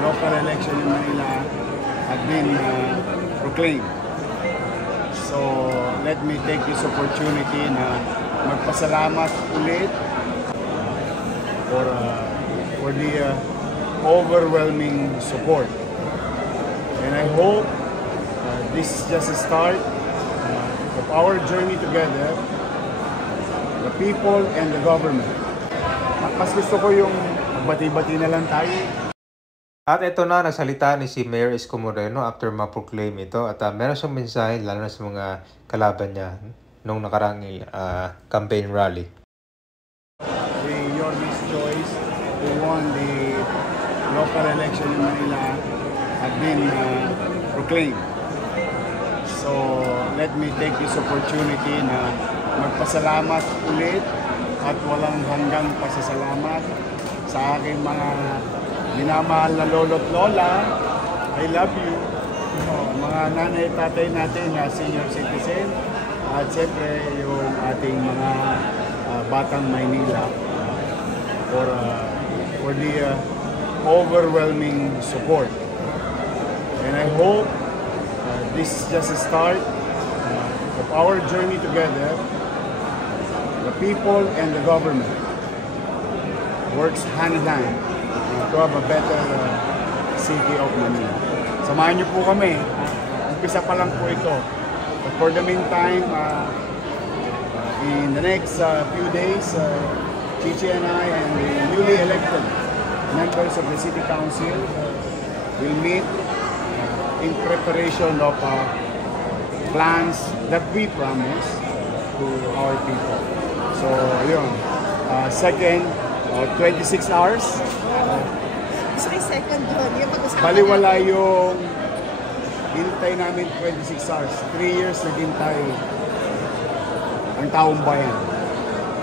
local election in Manila have been proclaimed. So let me take this opportunity na magpasalamat ulit for the overwhelming support. And I hope this is just a start of our journey together, the people and the government. Mas gusto ko yung bati-bati na lang tayo. At ito na, nagsalita ni si Mayor Isko Moreno after ma-proclaim ito. At meron siyang mensahe lalo na sa mga kalaban niya nung nakarang campaign rally. Your choice who won the local election in Manila have been proclaimed. So let me take this opportunity na magpasalamat ulit at walang hanggang pasasalamat sa aking mga minamahal na lolo't lola. I love you. Mga nanay tatay natin na senior citizen at siyempre yung ating mga batang Maynila for the overwhelming support. And I hope this is just a start of our journey together, the people and the government works hand in hand to have a better city of Manila. Samahan niyo po kami. Umpisa pa lang po ito. But for the meantime, in the next few days, Chichi and I and the newly elected members of the City Council will meet in preparation of plans that we promise to our people. So, yun. Second, 26 hours. Second doon, yung pag-usapan baliwala yung hintay namin 26 hours. 3 years naghintay ang taong bayan.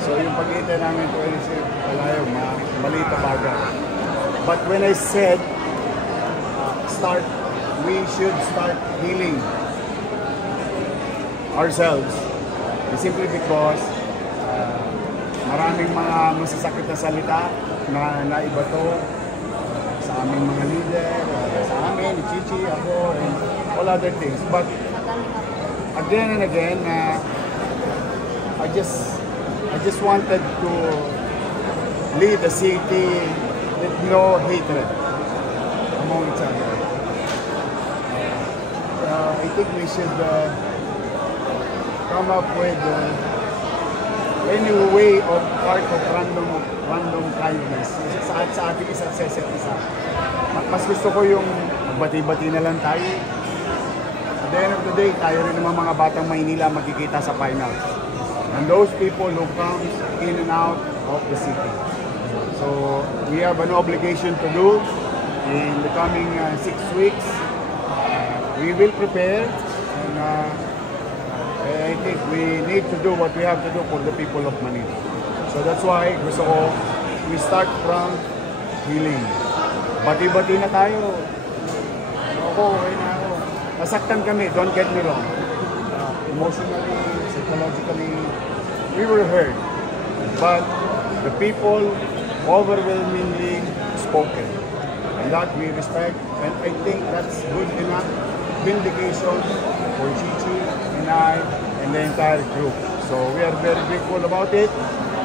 So yung paghintay namin 26 wala yung malita baga. But when I said we should start healing ourselves, simply because maraming mga masasakit na salita na naibato sa aming mga leader, sa amin, Chichi, ako, and all other things. But again and again, I just wanted to lead the city with no hatred among each other. I think we should come up with any way of part of random kindness sa ating isa't isa. Mas gusto ko yung bati-bati na lang tayo. At the end of the day, tayo rin naman mga batang Maynila magkikita sa finals. And those people who come in and out of the city. So we have an obligation to do in the coming 6 weeks. We will prepare, and I think we need to do what we have to do for the people of Manila. So that's why gusto ko we start from healing. Bati-bati na tayo. Okay na ako. Nasaktan kami, don't get me wrong. Emotionally, psychologically, we were hurt. But the people overwhelmingly spoken. And that we respect. And I think that's good enough vindication for Chichi and I and the entire group. So we are very grateful about it.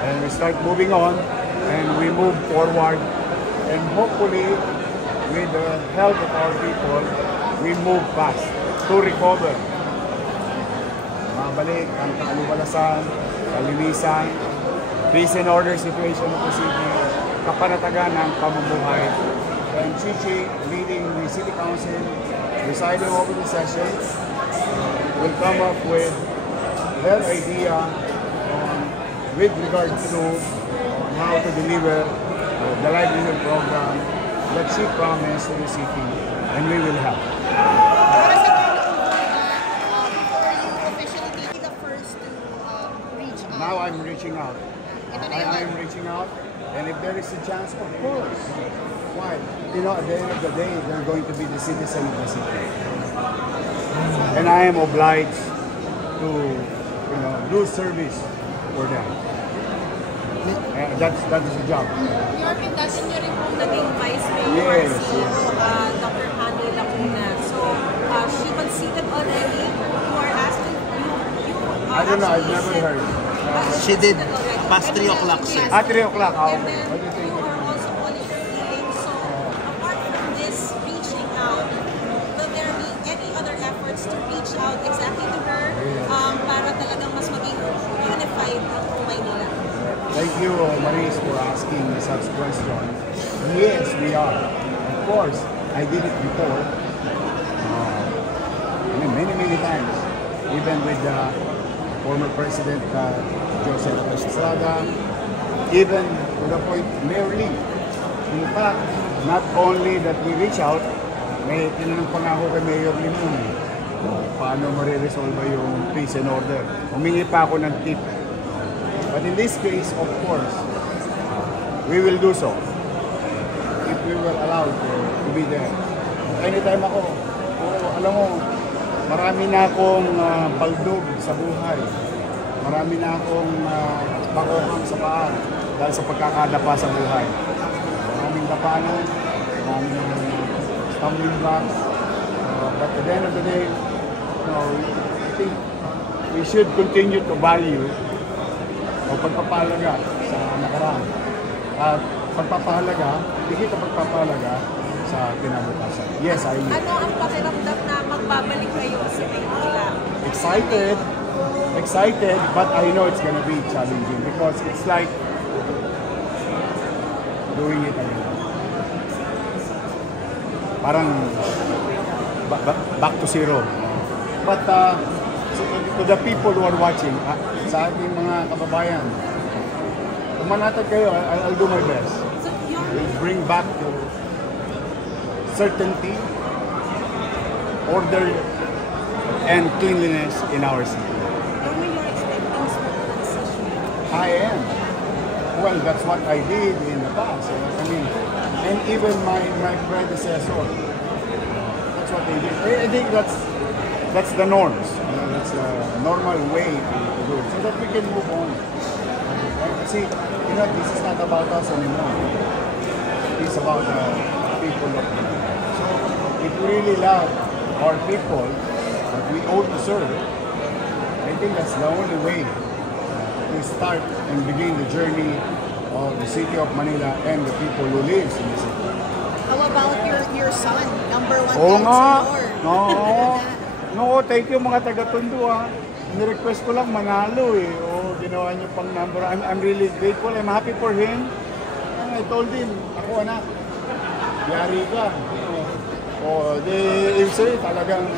And we start moving on. And we move forward. And hopefully, with the help of our people, we move fast to recover. Mabalik ang kaluwalasan, kalinisan, peace and order situation of the city, kapanatagan ng pamumuhay. And Chichi, leading the City Council, presiding over the sessions, will come up with her idea with regards to how to deliver the livelihood program that she promised to the city, and we will help. Para sa officially be the first to reach out. Now I'm reaching out. I'm reaching out, and if there is a chance, of course. Why? You know, at the end of the day, they're going to be the citizen of the city, and I am obliged to, do service for them. That is the job. Yorvin, dati nyo rin pong naging vice mayor. Yes. don't know, I've never heard. She did past 3 o'clock, sir. At 3 o'clock, And okay. then What do you think? you are also monitoring. So apart from this reaching out, will there be any other efforts to reach out exactly to her para talagang mas maging unified ang Maynila? Thank you, Maris, for asking such question. Yes, we are. Of course, I did it before. Many times. Even with former President Joseph Estrada, even to the point, Mayor Lee. In fact, not only that we reach out, may tinanong pa nga ako kay Mayor Lee noon. Paano mariresolve yung peace and order? Humingi pa ako ng tip. But in this case, of course, we will do so. If we were allowed to be there. Anytime ako, alam mo, marami na akong baldog sa buhay. Marami na akong bakokang sa paa dahil sa pagkakadapa sa buhay. Maraming dapanan, maraming stumbling blocks. But at the end of the day, I think we should continue to value o pagpapahalaga sa nakaraan. At pagpapahalaga, higit ang pagpapahalaga sa kinabukasan. Yes, I will. Ano ang pakiramdam na magbabalik kayo sa Maynila? Excited, but I know it's gonna be challenging because it's like doing it again. Parang back to zero. But to the people who are watching, sa ating mga kababayan, kumanatag kayo, I'll do my best. So yung We'll bring back certainty, order, and cleanliness in our city. you're expecting smooth transition. I am. Well, that's what I did in the past. I mean, and even my predecessor, that's what they did. I think that's the norms. That's a normal way to do it, so that we can move on. See, this is not about us anymore. It's about the people of Manila. So, if we really love our people that we ought to serve, I think that's the only way to start and begin the journey of the city of Manila and the people who live in the city. How about your son, number one Oo nga. counselor? No, thank you mga taga-Tondo ha. Ni-request ko lang manalo eh. Ginawa niyo pang number. I'm really grateful. I'm happy for him. And I told him, ako anak, yari ka. They say talagang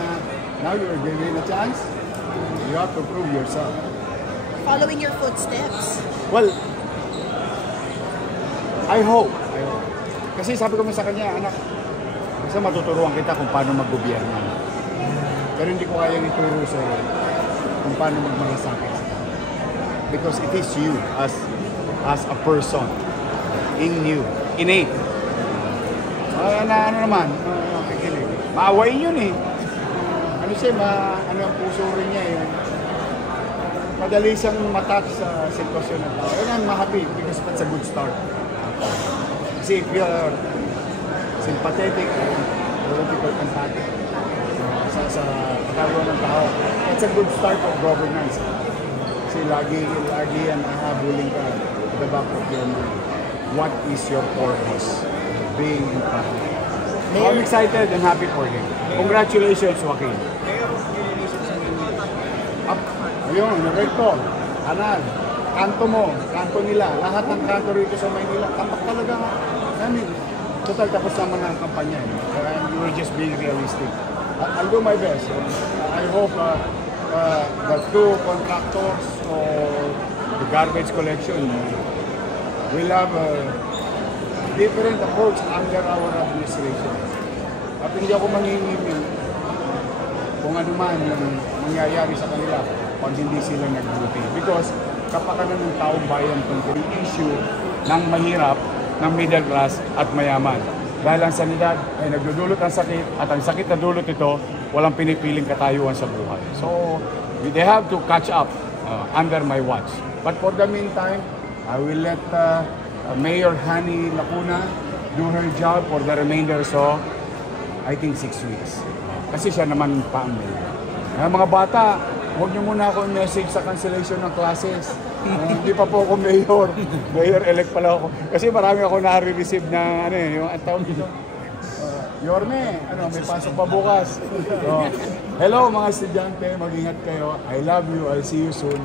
now you're given a chance. You have to prove yourself. Following your footsteps. Well, I hope. Kasi sabi ko sa kanya, anak, kasi matuturuan kita kung paano mag-gobyerno. Pero hindi ko kayang ituro sa iyo kung paano magmalasakit sa tao. Because it is you as a person, in you, innate. Ano naman, kikilig. Maawain yun eh. Ano siya, ano ang puso rin niya eh. Madali siyang matouch sa sitwasyon ng tao. And I'm happy because that's a good start. Kasi if you're sympathetic and political empathic sa pagkagawa ng tao, it's a good start of governance. Kasi lagi yan nahabulin ka at the back of your mind. What is your purpose? Being in power. So I'm excited and happy for him. Congratulations, Joaquin. Ayun, Recto, Anal, kanto mo, kanto nila, lahat ng kanto rito sa Maynila, tapak talaga nga. I mean, total tapos naman ang kampanya. We were just being realistic. I'll do my best. I hope the two contractors or the garbage collection will have a different approach under our administration. At hindi ako mangingimil kung ano man yung mangyayari sa kanila pag hindi sila nagbuti. Because kapakanan ng taong bayan itong issue ng mahirap, ng middle class at mayaman. Dahil ang sanidad ay nagdudulot ang sakit at ang sakit na dulot ito, walang pinipiling katayuan sa buhay. So, they have to catch up under my watch. But for the meantime, I will let Mayor Hani Lacuna do her job for the remainder so I think 6 weeks. Kasi siya naman pa ang mayor. Mga bata, huwag niyo muna ako message sa cancellation ng classes. Hindi pa po ako mayor. Mayor-elect pala ako. Kasi marami ako na-receive na, yung ang tawag dito. Yorme, may pasok pa bukas. Hello mga estudyante, mag-ingat kayo. I love you, I'll see you soon.